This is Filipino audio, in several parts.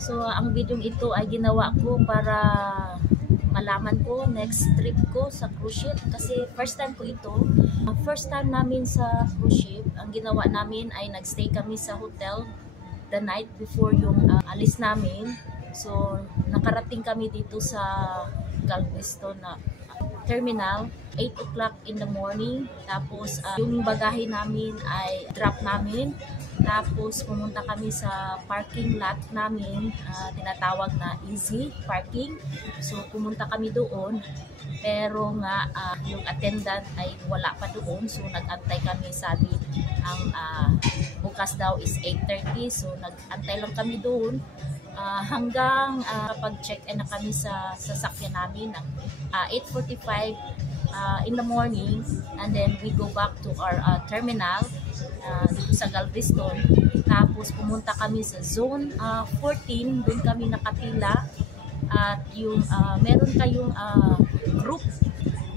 So ang video ito ay ginawa ko para malaman ko next trip ko sa cruise ship kasi first time ko ito. First time namin sa cruise ship, ang ginawa namin ay nagstay kami sa hotel the night before yung alis namin. So nakarating kami dito sa Galveston na terminal 8 o'clock in the morning. Tapos yung bagahe namin ay drop namin. Tapos pumunta kami sa parking lot namin, tinatawag na easy parking. So pumunta kami doon, pero nga yung attendant ay wala pa doon. So nag-antay kami, sabi ang bukas daw is 8:30. So nag-antay lang kami doon hanggang pag-check-in na kami sa sasakyan namin ng 8:45 in the morning, and then we go back to our terminal dito sa Galveston. Tapos pumunta kami sa zone 14, doon kami nakapila. At yung meron kayong group,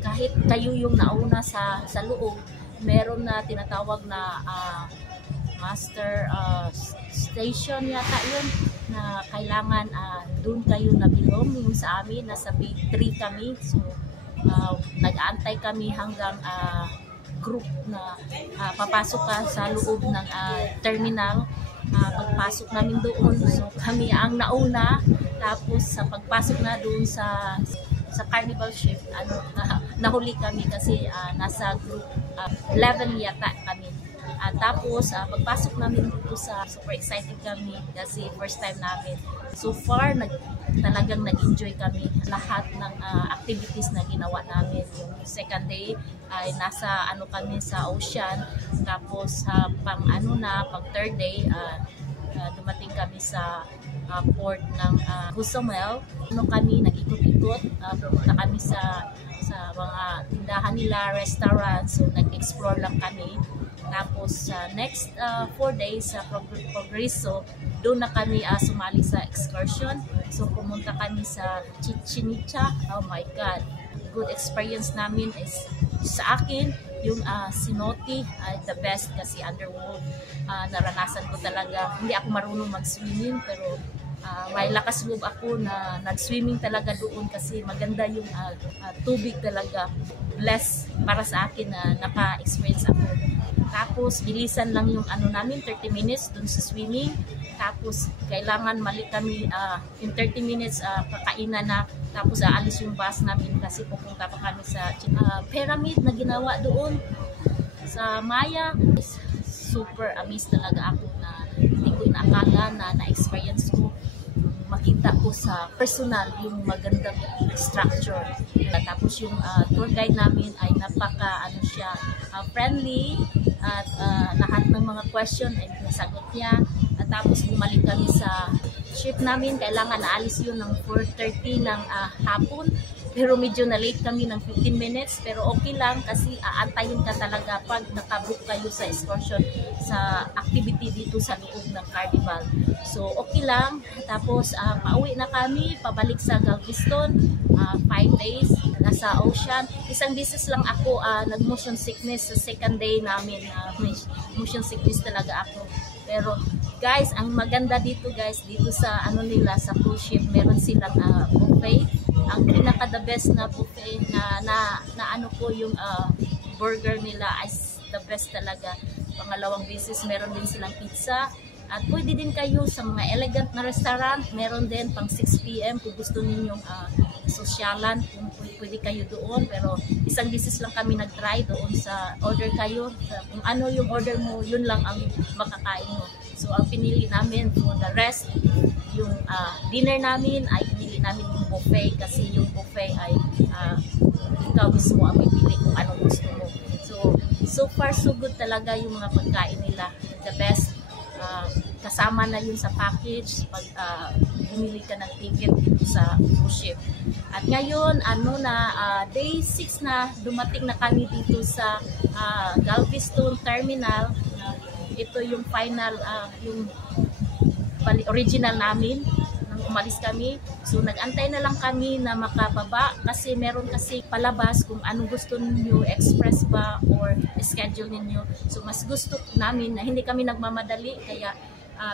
kahit kayo yung nauna sa loob, meron na tinatawag na master station yata yun, na kailangan doon kayo nabilong. Yung sa amin nasa big 3 kami. So nag-aantay kami hanggang group na papasok ka sa loob ng terminal. Pagpasok namin doon, so kami ang nauna. Tapos sa pagpasok na doon sa Carnival ship, nahuli kami kasi nasa group 11 yata kami. Tapos pagpasok namin dito super excited kami kasi first time namin. So far talagang nag-enjoy kami lahat ng activities na ginawa namin. Yung second day ay nasa kami sa ocean. Tapos pang third day dumating kami sa port ng Cozumel. Kami nag-ikot-ikot, pumunta kami sa mga tindahan nila, restaurant. So nag-explore lang kami. Tapos next 4 days sa Progreso, doon na kami sumali sa excursion. So pumunta kami sa Chichen Itza. Oh my God, good experience namin is sa akin yung cenote ay the best kasi underworld. Naranasan ko talaga. Hindi ako marunong mag-swimming, pero may lakas loob ako na nag-swimming talaga doon kasi maganda yung tubig talaga. Bless para sa akin na naka-experience ako. Tapos bilisan lang yung namin, 30 minutes dun sa swimming. Tapos kailangan mali kami in 30 minutes kakainan na. Tapos aalis yung bus namin kasi pupunta pa kami sa pyramid na ginawa doon sa Maya. Super amazed talaga ako na hindi ko inaakala na na-experience ko. Makita ko sa personal yung magandang structure. Tapos yung tour guide namin ay napaka friendly at lahat ng mga question ay nasagot niya. At tapos bumalik kami sa ship namin. Kailangan naalis yun ng 4:30 ng hapon. Pero medyo na-late kami ng 15 minutes. Pero okay lang kasi aantayin ka talaga pag nakabook kayo sa excursion sa activity dito sa loob ng Carnival. So okay lang. Tapos pauwi na kami, pabalik sa Galveston. 5 days nasa ocean. Isang beses lang ako nag-motion sickness sa second day namin. Motion sickness talaga ako. Pero guys, ang maganda dito guys, dito sa nila sa cruise ship, meron silang buffet. Ang pinaka the best na buffet na ko yung burger nila is the best talaga. Pangalawang beses meron din silang pizza. At pwede din kayo sa mga elegant na restaurant, meron din pang 6 PM kung gusto ninyong sosyalan, kung pwede kayo doon. Pero isang beses lang kami nag-try doon sa order kayo. Kung ano yung order mo, yun lang ang makakain mo. So ang pinili namin for the rest, yung dinner namin ay pinili namin yung buffet kasi yung buffet ay ikaw mismo ang pipili kung anong gusto mo. So far so good talaga yung mga pagkain nila. The best. Kasama na yun sa package pag bumili ka ng ticket dito sa cruise ship. At ngayon day 6 na dumating na kami dito sa Galveston Terminal. Ito yung final yung original namin nang umalis kami. So nag-antay na lang kami na makababa kasi meron kasi palabas kung anong gusto niyo, express ba or schedule ninyo. So mas gusto namin na hindi kami nagmamadali, kaya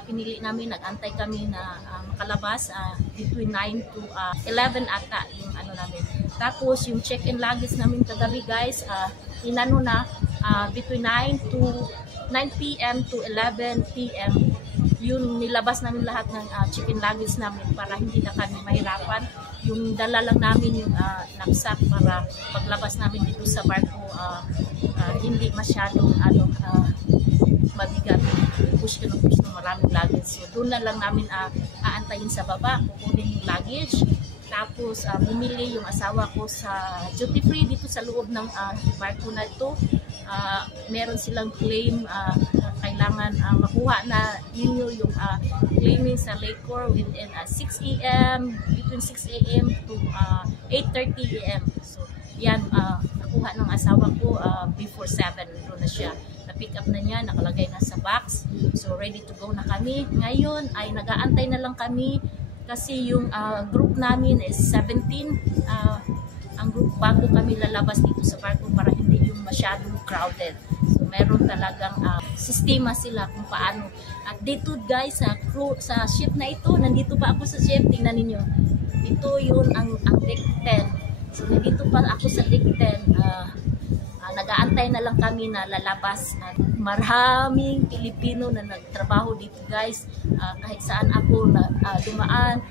pinili namin, nag-antay kami na makalabas between 9 to 11 ata yung ano namin. Tapos yung check-in luggage namin kagabi guys, inano na between 9 p.m. to 11 p.m. Yun, nilabas namin lahat ng check-in luggage namin para hindi na kami mahirapan. Yung dala lang namin yung knapsack para paglabas namin dito sa barko hindi masyadong mabigat. Push ng maraming luggage. So doon na lang namin aantayin sa baba, kukunin yung luggage. Tapos bumili yung asawa ko sa duty free dito sa loob ng barko na ito. Meron silang claim, kailangan makuha na ninyo yung claiming sa Lakor within 6 a.m. between 6 a.m. to 8:30 a.m. So yan, nakuha ng asawa ko before 7. Doon na siya. Na-pick up na niya, nakalagay na sa box. So ready to go na kami. Ngayon ay nag-aantay na lang kami kasi yung group namin is 17. Ang group bago kami lalabas dito sa barko para hindi yung masyadong crowded. So meron talagang sistema sila kung paano. At dito guys, sa ship na ito, nandito pa ako sa ship, tingnan ninyo. Ito yun ang deck 10. So nandito pa ako sa deck 10. Nag-aantay na lang kami na lalabas. Maraming Pilipino na nagtrabaho dito guys. Kahit saan ako dumaan.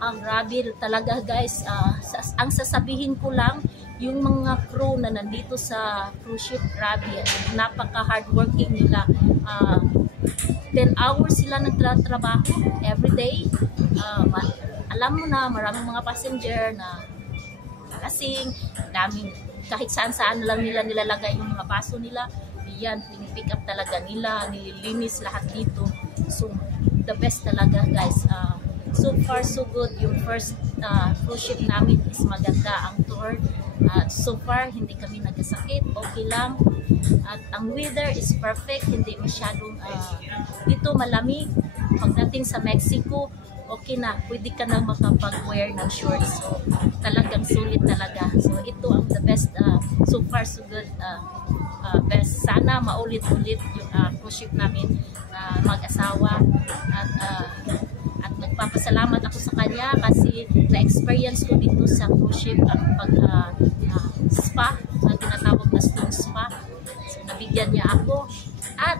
Grabe talaga guys. Ang sasabihin ko lang, yung mga crew na nandito sa cruise ship, grabe. Napaka hardworking nila. 10 hours sila nagtrabaho everyday. Alam mo na, maraming mga passenger na lasing, daming kahit saan-saan lang nila nilalagay yung mga paso nila. Yan, pinipick up talaga nila, nililinis lahat dito. So, the best talaga guys. So far so good. Yung first cruise ship namin is maganda ang tour. So far, hindi kami nagkasakit. Okay lang. At ang weather is perfect. Hindi masyadong dito malamig. Pagdating sa Mexico, okay na. Pwede ka na makapag-wear ng shorts. So, talagang sulit talaga. So, ito ang the best. So far so good. Best. Sana maulit-ulit yung cruise ship namin mag-asawa. At nagpapasalamat ako sa kanya kasi na-experience ko dito sa cruise ship ang spa, na tinatawag na stone spa. So nabigyan niya ako at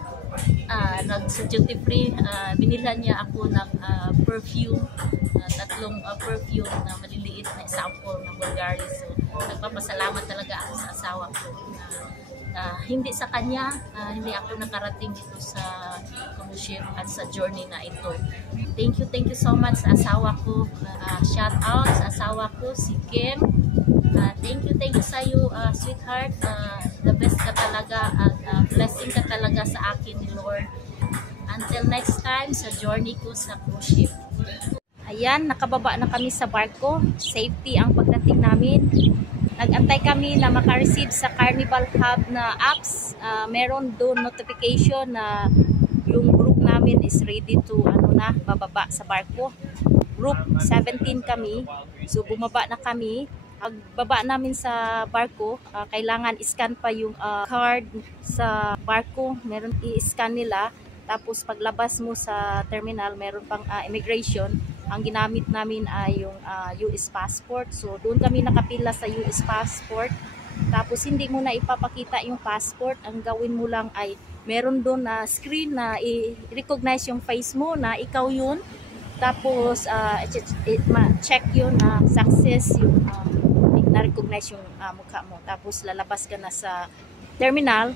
sa duty free, binilhan niya ako ng perfume, tatlong perfume na maliliit na sample na Bulgari. So nagpapasalamat talaga ako sa asawa ko. Hindi sa kanya, hindi ako nakarating dito sa cruise ship at sa journey na ito. Thank you so much sa asawa ko. Shout out sa asawa ko, si Kim. Thank you sa iyo, sweetheart. The best ka talaga at blessing ka talaga sa akin ni Lord. Until next time sa journey ko sa cruise ship. Ayan, nakababa na kami sa barko. Safety ang pagdating namin. Nag-antay kami na makareceive sa Carnival Hub na apps. Meron doon notification na yung group namin is ready to bababa sa barko. Group 17 kami. So bumaba na kami. Pagbaba namin sa barko, kailangan i-scan pa yung card sa barko. Meron i-scan nila. Tapos paglabas mo sa terminal, meron pang immigration. Ang ginamit namin ay yung US passport. So doon kami nakapila sa US passport. Tapos hindi mo na ipapakita yung passport. Ang gawin mo lang ay meron doon na screen na i-recognize yung face mo na ikaw yun. Tapos check yun na success yung na-recognize yung mukha mo. Tapos lalabas ka na sa terminal.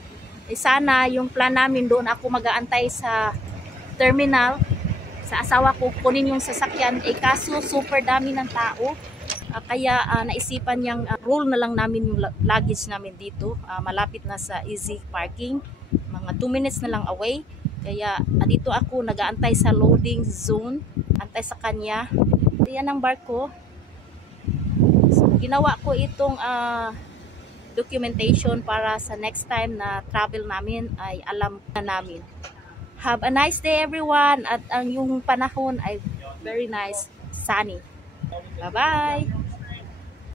Sana yung plan namin doon ako mag-aantay sa terminal sa asawa ko kunin yung sasakyan, kaso super dami ng tao. Kaya naisipan niyang roll na lang namin yung luggage namin dito. Malapit na sa easy parking. Mga 2 minutes na lang away. Kaya dito ako nag-aantay sa loading zone. Antay sa kanya. Yan ang barko. So, ginawa ko itong documentation para sa next time na travel namin ay alam na namin. Have a nice day everyone. At ang yung panahon ay very nice, sunny. Bye-bye!